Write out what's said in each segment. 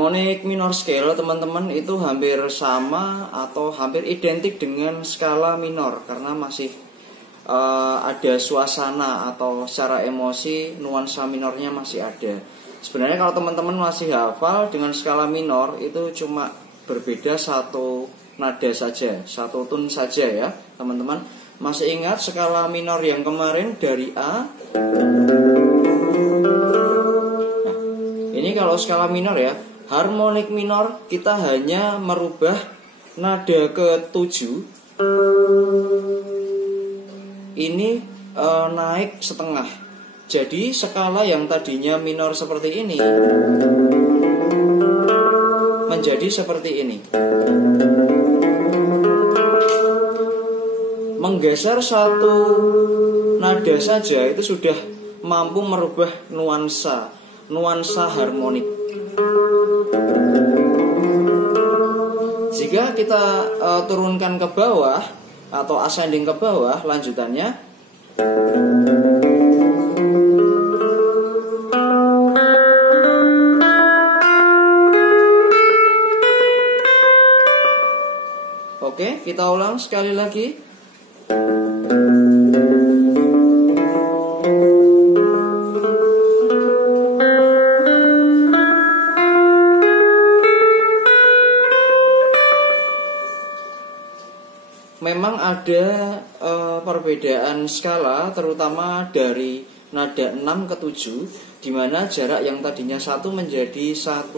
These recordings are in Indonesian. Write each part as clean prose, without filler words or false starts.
Harmonic minor scale teman-teman itu hampir sama atau hampir identik dengan skala minor karena masih ada suasana atau secara emosi nuansa minornya masih ada. Sebenarnya kalau teman-teman masih hafal dengan skala minor itu cuma berbeda satu nada saja, satu tone saja ya teman-teman. Masih ingat skala minor yang kemarin dari A? Nah, ini kalau skala minor ya, harmonic minor kita hanya merubah nada ke-7. Ini naik setengah. Jadi skala yang tadinya minor seperti ini menjadi seperti ini. Menggeser satu nada saja itu sudah mampu merubah nuansa harmonik. Jika kita turunkan ke bawah atau ascending ke bawah lanjutannya, oke, kita ulang sekali lagi. Memang ada perbedaan skala terutama dari nada 6 ke 7 di mana jarak yang tadinya 1 menjadi 1,5.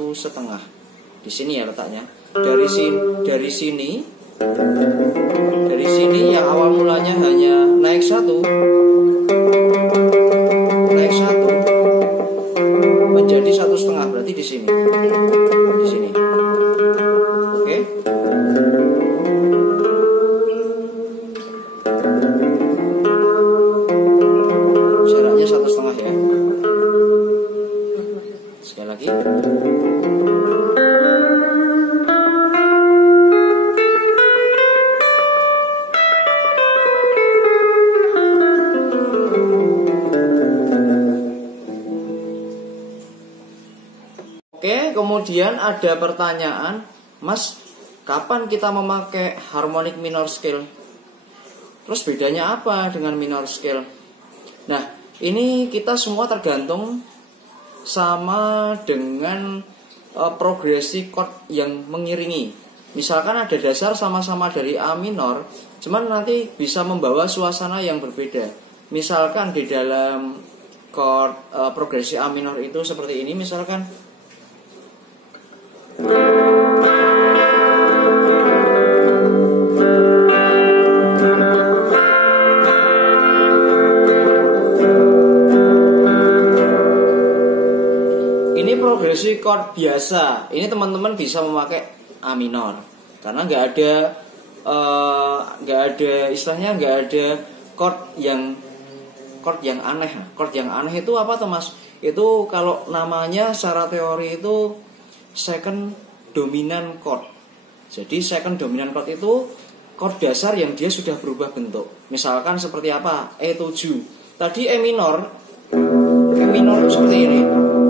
Di sini ya letaknya. Dari sini yang awal mulanya hanya naik 1 menjadi 1,5, berarti di sini. Oke. Jaraknya 1,5 ya. Sekali lagi. Oke, kemudian ada pertanyaan, Mas, kapan kita memakai harmonic minor scale? Terus bedanya apa dengan minor scale? Nah, ini kita semua tergantung sama dengan progresi chord yang mengiringi. Misalkan ada dasar sama-sama dari A minor, cuman nanti bisa membawa suasana yang berbeda. Misalkan di dalam chord progresi A minor itu seperti ini, misalkan ini progresi chord biasa. Ini teman-teman bisa memakai A minor karena nggak ada istilahnya, nggak ada chord yang aneh. Chord yang aneh itu apa tuh Mas? Itu kalau namanya secara teori itu second dominant chord. Jadi second dominant chord itu chord dasar yang dia sudah berubah bentuk. Misalkan seperti apa? E7. Tadi E minor itu seperti ini.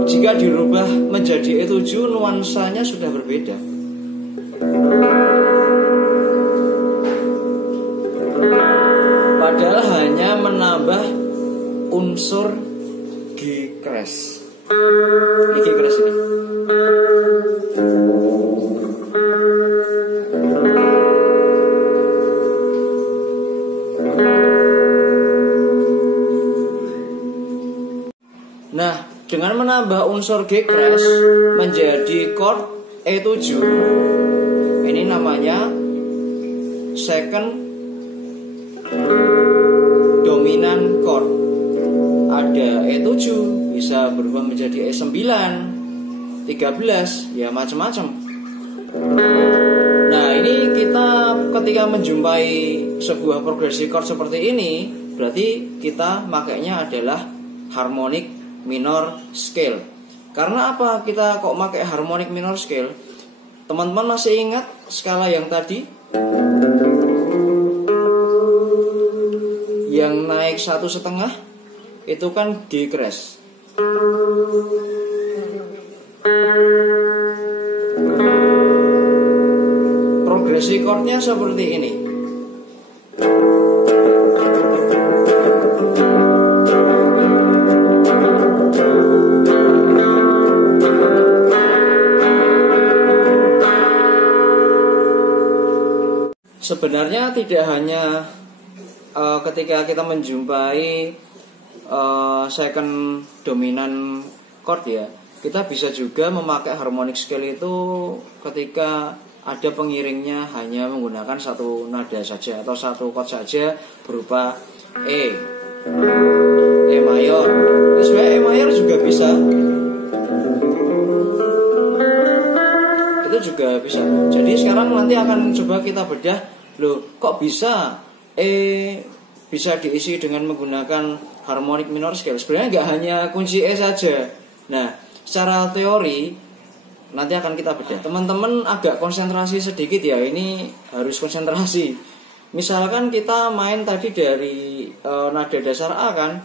Jika dirubah menjadi E7, nuansanya sudah berbeda. Padahal hanya menambah unsur G crash. Ini G crash ini. Nah, dengan menambah unsur G crash menjadi chord E7, ini namanya second dominant chord. Ada E7 bisa berubah menjadi E9, 13, ya macam-macam. Nah, ini kita ketika menjumpai sebuah progresi chord seperti ini, berarti kita makainya adalah harmonic minor scale. Karena apa kita kok pakai harmonic minor scale? Teman-teman masih ingat skala yang tadi? Yang naik 1,5 itu kan G crash. progresi chordnya seperti ini. Sebenarnya tidak hanya ketika kita menjumpai second dominan chord ya, kita bisa juga memakai harmonic scale itu ketika ada pengiringnya hanya menggunakan satu nada saja atau satu chord saja berupa E mayor. Sebenarnya E mayor juga bisa, itu juga bisa. Jadi sekarang nanti akan coba kita bedah, loh kok bisa bisa diisi dengan menggunakan harmonic minor scale. Sebenarnya nggak hanya kunci E saja. Nah, secara teori nanti akan kita bedah. Teman-teman agak konsentrasi sedikit ya, ini harus konsentrasi. Misalkan kita main tadi dari nada dasar A kan.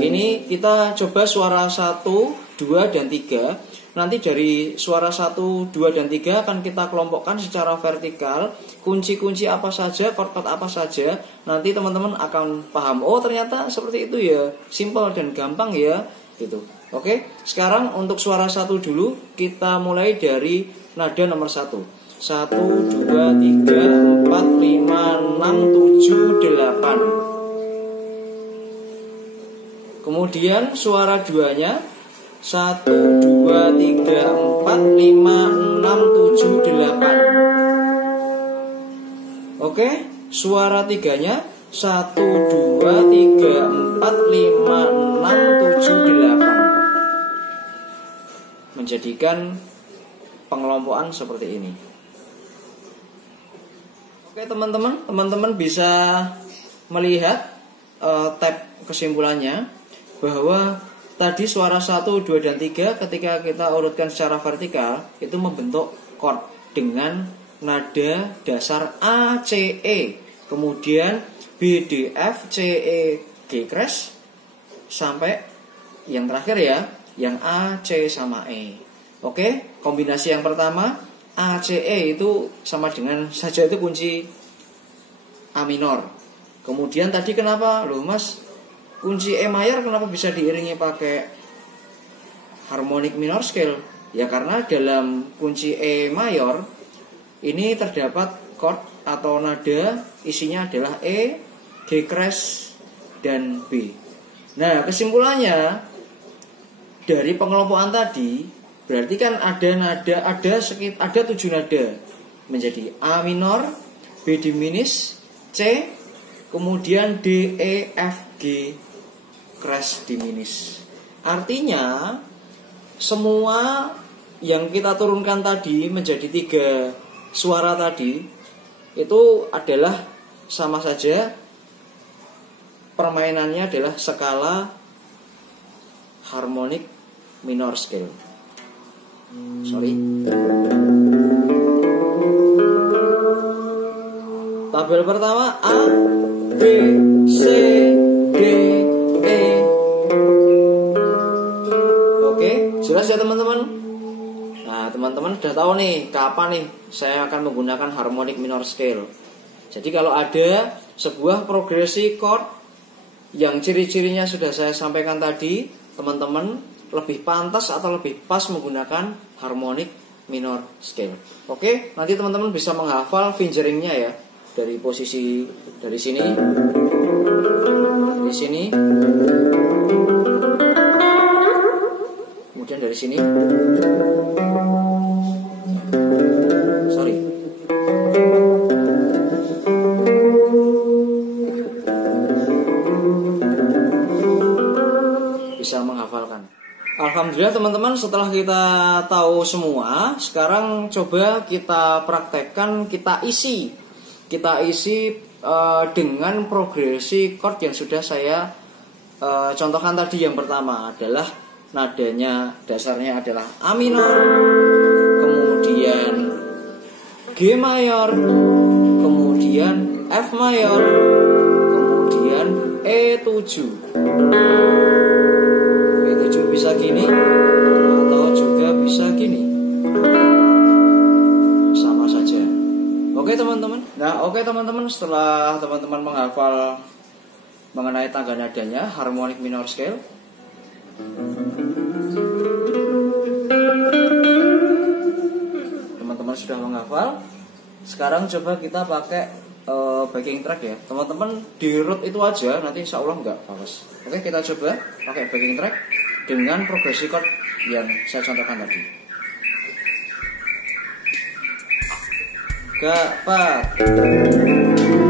Ini kita coba suara 1, 2, dan 3. Nanti dari suara 1, 2, dan 3 akan kita kelompokkan secara vertikal. Kunci-kunci apa saja, chord-chord apa saja. Nanti teman-teman akan paham, oh ternyata seperti itu ya. Simple dan gampang ya gitu. Oke, sekarang untuk suara 1 dulu. Kita mulai dari nada nomor 1. 1, 2, 3, 4, 5, 6, 7, 8. Kemudian suara 2-nya 1, 2, 3, 4, 5, 6, 7, 8. Oke, suara 3-nya 1, 2, 3, 4, 5, 6, 7, 8. Menjadikan pengelompokan seperti ini. Oke teman-teman bisa melihat tab kesimpulannya bahwa tadi suara 1, 2, dan 3 ketika kita urutkan secara vertikal itu membentuk chord dengan nada dasar A, C, E. Kemudian B, D, F, C, E, G crash sampai yang terakhir ya, yang A, C, sama E. Oke, kombinasi yang pertama A, C, E itu sama dengan saja itu kunci A minor. Kemudian tadi kenapa? Loh mas, kunci E mayor kenapa bisa diiringi pakai harmonic minor scale? Ya karena dalam kunci E mayor ini terdapat chord atau nada isinya adalah E, G crash, dan B. Nah kesimpulannya dari pengelompokan tadi berarti kan ada 7 nada menjadi A minor, B diminis, C, kemudian D, E, F, G crash diminis. Artinya semua yang kita turunkan tadi menjadi 3 suara tadi itu adalah sama saja permainannya adalah skala harmonic minor scale. Tabel pertama A, B, C, D, E. Oke, jelas ya teman-teman? Nah, teman-teman sudah tahu nih kapan nih saya akan menggunakan harmonic minor scale. Jadi kalau ada sebuah progresi chord yang ciri-cirinya sudah saya sampaikan tadi, teman-teman lebih pantas atau lebih pas menggunakan harmonic minor scale. Oke, nanti teman-teman bisa menghafal fingeringnya ya. Dari posisi dari sini, kemudian dari sini. Bisa menghafalkan. Alhamdulillah teman-teman, setelah kita tahu semua, sekarang coba kita praktekkan, kita isi dengan progresi chord yang sudah saya contohkan tadi. Yang pertama adalah nadanya dasarnya adalah A minor, kemudian G mayor, kemudian F mayor, kemudian E7. E7 bisa gini atau juga bisa gini, sama saja. Nah, oke teman-teman, setelah teman-teman menghafal mengenai tangga nadanya harmonic minor scale, teman-teman sudah menghafal. Sekarang coba kita pakai backing track ya. Teman-teman di root itu aja, nanti insya Allah nggak fals. Oke, kita coba pakai backing track dengan progresi chord yang saya contohkan tadi. 3, 4.